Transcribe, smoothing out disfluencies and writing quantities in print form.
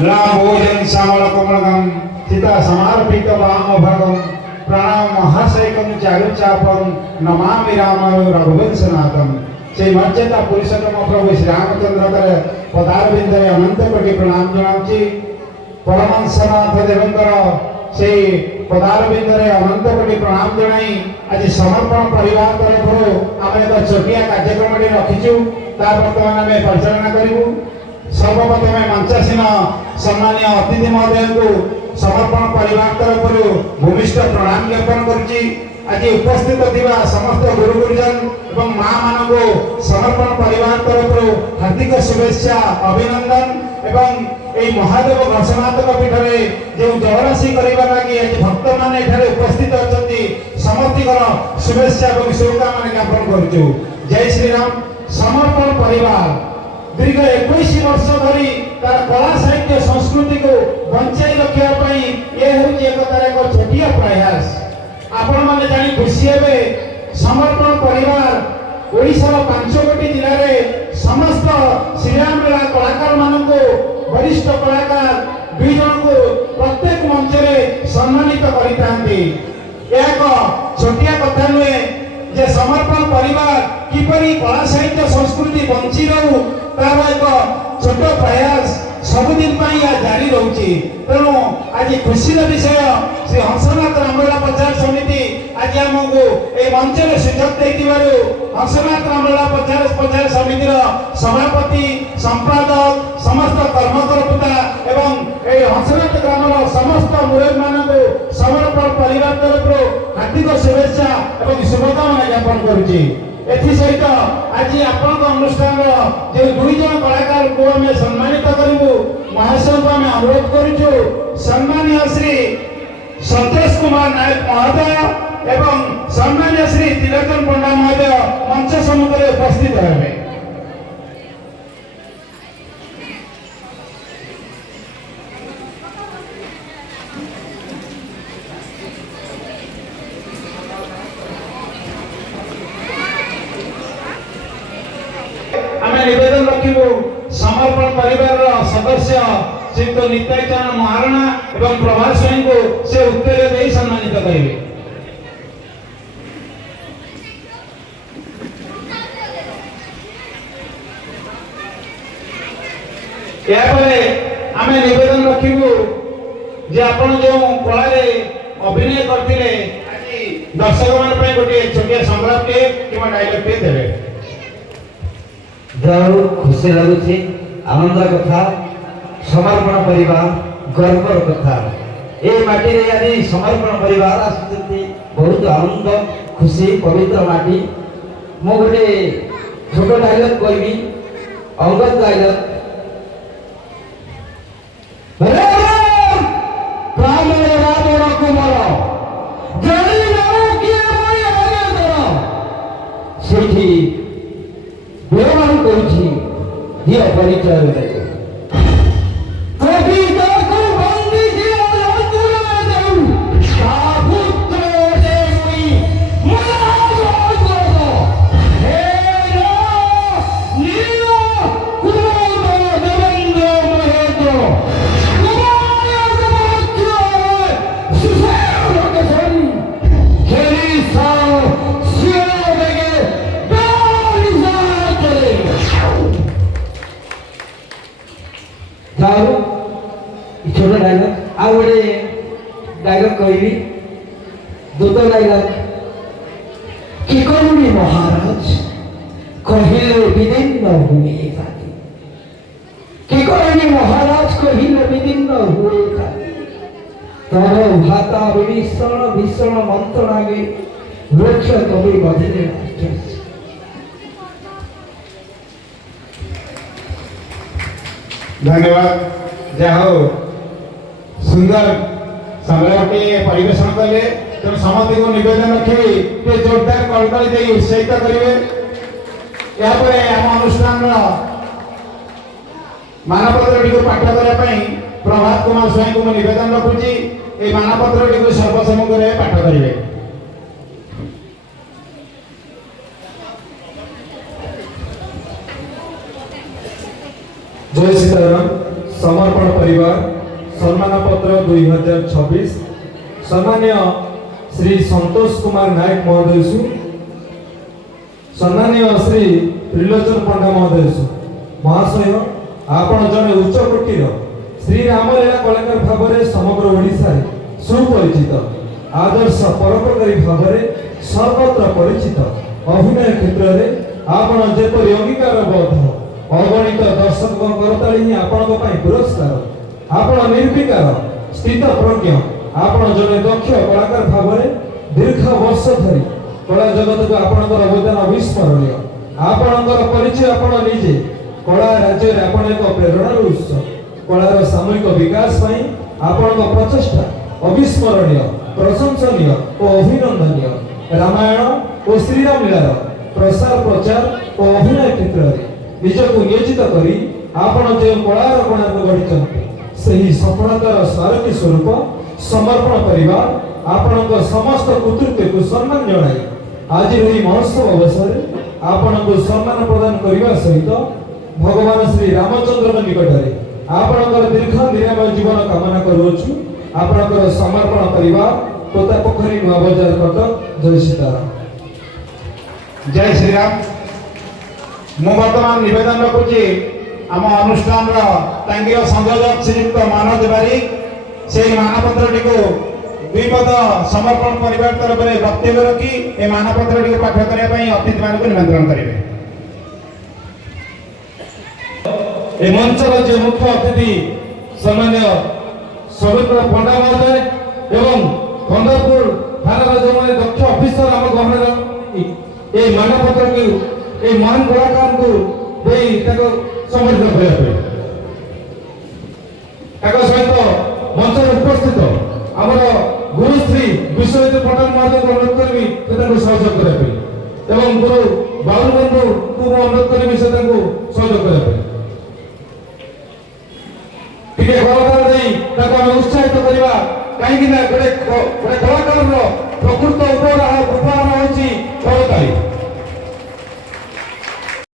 लाभोजन श्यामल कमलगम सीता समार्पित वामभागम प्रणाम महाशयकम चारुचापम नमामि राम रघुवंशनाथम। से मर्यादा पुरुषोत्तम प्रभु श्री रामचंद्र पदारविंदे अनंत कोटि प्रणाम जनाऊँगी। परमहंसनाथ देवंकर से पदारविंदे अनंत कोटि प्रणाम जनाई आज समर्पण परिवार तरफ आम एक छोटिया कार्यक्रम रखीचु। बर्तमान आम परिचालना करूँ। सर्वप्रथम मंचासीन सम्मानीय अतिथि महोदय को समर्पण परिवार तरफ भूमिष्ठ प्रणाम ज्ञापन करुच्ची। आज उपस्थित थिबा समस्त गुरु गुरुजन एवं माँ मान को समर्पण परिवार तरफ हार्दिक शुभेच्छा अभिनंदन एवं यही महादेव घोषनाथ पीठ में जो जलराशि करने लगी आज भक्त मैंने उपस्थित अच्छा समस्त शुभेच्छा और शुभकामना ज्ञापन करुचु। जय श्री राम। समर्पण परिवार दीर्घ 21 वर्ष धरी तार कला साहित्य संस्कृति को बंचाई रखा ये हूँ एक छोटिया प्रयास। आपण मैंने जानी खुशी हे समर्पण परिवार ओडिशार 5 गोटी जिले में समस्त श्रीराम मेला कलाकार मान को वरिष्ठ कलाकार 2 जन को प्रत्येक मंच में सम्मानित करते। एक छोटिया कथा नुहे जे समर्पण परिवार किपरि कला साहित्य संस्कृति बंची रहू तार एक छोट प्रयास सबुदिन जारी रही। तेणु आज खुशी विषय श्री हंसनाथ रामलीला प्रचार समिति आज आमको ये मंच में सुजोग दे हंसनाथ रामलीला प्रचार समिति सभापति संपादक समस्त कर्मकर्ता एवं हंसनाथ ग्राम समस्त मुरब्बी मान समर्पण परिवार तरफ हार्दिक शुभेच्छा और शुभकामना ज्ञापन करुच्ची। एसत आज आपण अनुष्ठान जो 2 जन कलाकार को आम सम्मानित करूँ महाशय को आम अनुरोध करुचु। सम्मानीय श्री संतोष कुमार नायक महोदय एवं सम्मानीय श्री तिलोचन पंडा महोदय मंच सम्मुख में उपस्थित रहे। निवेदन रखिबू समर्पण परिवार सदस्य श्रीयुक्त निताई चरण महाराणा एवं प्रभात स्वयं को से उत्तर दे सम्मानित करेंगे। आम निवेदन रखिबू जे आपण जो कला अभिनय करते आज दर्शक मान गोटे छोटिया संग्राम टे कि डायलॉग टे देवे। जाऊ खुशी लगुच आनंद कथा समर्पण परिवार गर्वर कथा ए माटी रे आदि समर्पण परिवार आसुती बहुत आनंद खुशी पवित्र माटी। मो गोटे छोट डायलॉग कहबी अंगद डायलॉग रावण कुमार जड़ी सेठी बेमान करुछि दिया परिचय दे कभी को बंदी दिया लातुर में देऊ सापुत्र देवी मना दो हे नीलो कुमार देवेंद्र महेंद्र कुमार देवक्य सुसेन लोकेशन खेली साओ सिया बेगे जाओ छोटा डायलॉग आ गोटे डायलॉग कहबी दूत डायलॉग कि करुणी महाराज कहिले विदीर्ण हुए जाति कि करुणी महाराज कहिले विदीर्ण हुए जाति तर भाता विभीषण भीषण मंत्रणागे वृक्ष कवि बधिले राक्षस। धन्यवाद। जाओ सुंदर संग्रह के परिवेशन कले तो समस्त को निवेदन रखी कि जोरदार कलकली दे उत्साहित करेंगे। आम अनुष्ठान मानपत्र टी पाठ करने प्रभात कुमार स्वयं को निवेदन रखुची ये मानपत्र टी सर्वसम्मुख में पाठ करेंगे। जय सीताराम। समर्पण परिवार सम्मान पत्र 2026 सम्मान्य श्री संतोष कुमार नायक महोदय सम्मान्य श्री त्रिलोचन पंडा महोदय महाशय आपण जने उच्च कोटीर श्री रामलीला कलाकार भाव समग्र ओडिशा सुपरिचित आदर्श परोपकारी भाव सर्वत्र परिचित अभिनय क्षेत्र में आपण जेपरि अंगीकारबद्ध अगणित दर्शक करताली ही आपण पुरस्कार आपण निर्विकार स्थित प्रज्ञ आपण जने दक्ष कलाकार भाव दीर्घ वर्ष धरी कला जगत को आपणकर अवदान अविस्मरणीय आपणकर परिचय आपण निजे कला राज्य रे आपण एक प्रेरणार उत्स कलार सामूहिक विकास पई आपण प्रचेष्टा अविस्मरणीय प्रशंसनीय और अभिनंदनीय रामायण और श्रीराम लीला प्रसार प्रचार और अभिनय क्षेत्र में निजको नियोजित करी आपण जे कलार कोणार्क गढ़ी सही सफलतार सारथी स्वरूप समर्पण परिवार आपण समस्त कृतित्व को सम्मान जनाई आज यही महोत्सव अवसर आपण को सम्मान प्रदान करने सहित भगवान श्री रामचंद्र निकटरे आपण दीर्घ निरामय जीवन कामना करुछु आपण समर्पण परिवार तोता पोखरी नुआ बजार कटक जय सीताराम जय श्री राम मु वर्तमान निवेदन रखुची आम अनुष्ठान टांगीर संयोजक श्रीयुक्त मानव बारिक से मानपत्र को द्विपद समर्पण परिवार तरफ से वक्तव्य रखी ए मानपत्र को पाठ करने अतिथि मान निमंत्रण करेंगे। ए मंचर जो मुख्य अतिथि सम्मान्य सौमित्र पंडा महोदय एवं खंडरपुर थाना जो मैंने दक्ष ऑफिसर आम गवर्नर ए मानपत्र को ए महान कलाकार को दे समर्पित करने सहित मंच उपस्थित आमर गुरुश्री विश्वजित पटेल महोदय को अनुरोध करी सहयोग करने गुरु बाबू बंधु को अनुरोध करी सहयोग करने उत्साहित करवा कहीं गोटे कलाकार